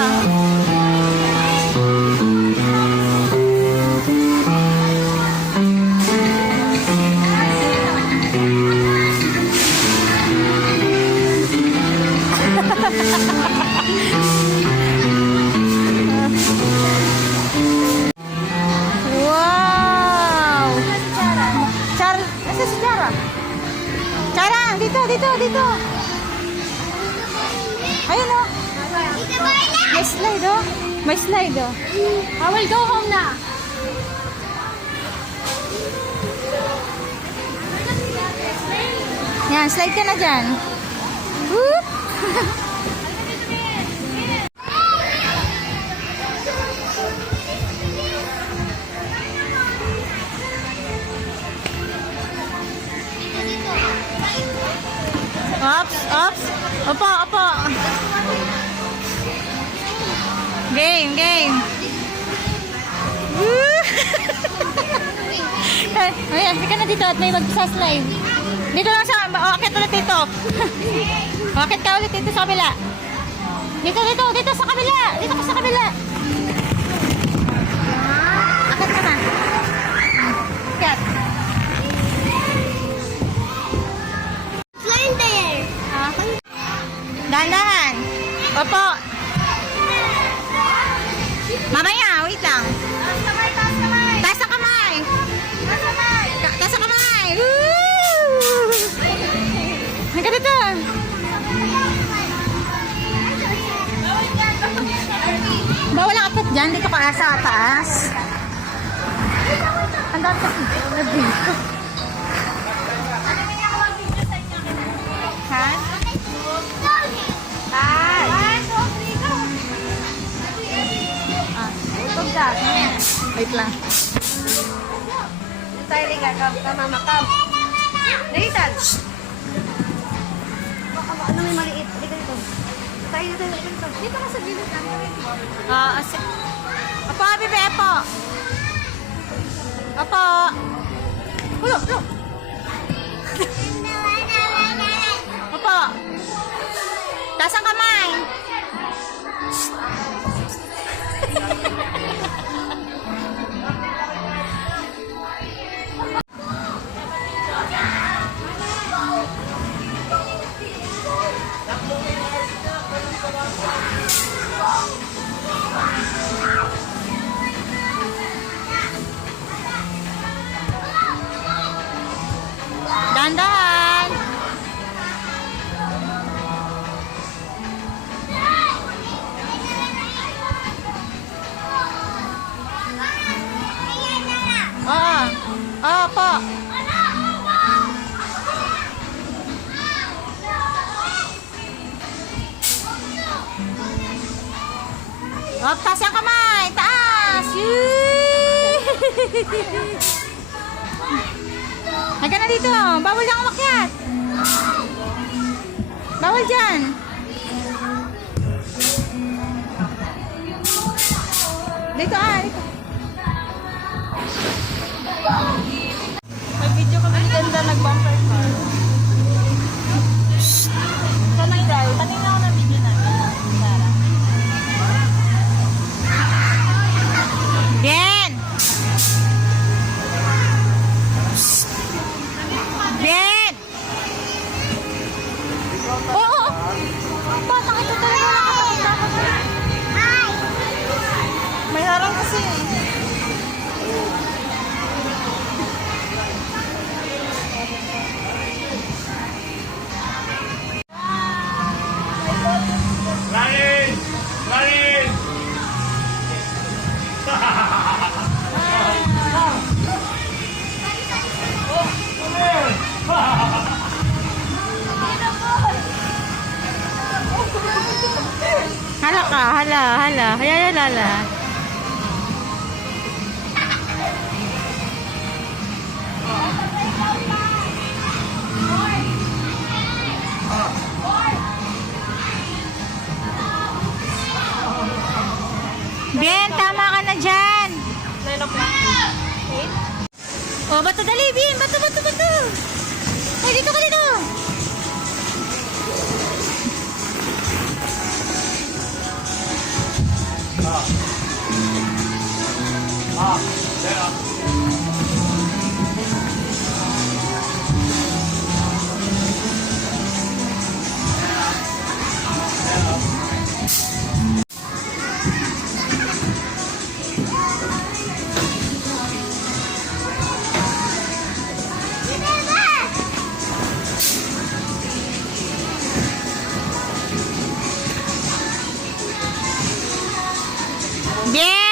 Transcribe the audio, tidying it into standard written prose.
ka. Wow! Asa si Chara? Chara, dito. Ayun o. May slide o. May slide o. I will go home na. Yan, slide ka na dyan. Whoop! Ops. Opo. Game. Woo! Ayan, hindi ka na dito at may mag-slide. Dito lang sa... Akit ulit dito. Akit ka ulit dito sa kabila. Dito sa kabila. Dito ka sa kabila. Akit ka na. Akit. Flying there. Dahan-dahan. Opo. Mamaya, wait lang. Taas ang kamay. Taas ang kamay. Woo! Ang ganda to. Bawal ang apat dyan. Dito ka sa taas. Ang dami kasi dito. Ha? Wait lang. Tayo liga ka mamakam. Nathan. Ano may maliit? Liga dito. Tayo dito. Dito ka sa gilid namin. Opo, bebe, opo. Opo. Ulo. Opo. Taas ang kamay. Dahan-dahan. Oo. Opo. Taas ang kamay. Taas. Haga na dito. Bawal dyan umakyat. Bawal dyan. Dito dito. May video kami ganda nag-bumper car. Ito na yung kanina ako na video namin. Bien! Bien! Oo! Bata ito talaga nakapagkakot. May harang kasi. Lain! Hala ka, hala. Hayala. Bien, tama ka na dyan. 9 o'clock. 8? Oh, bato dali, Bien. Bato. Ay, dito ka dito. Bien!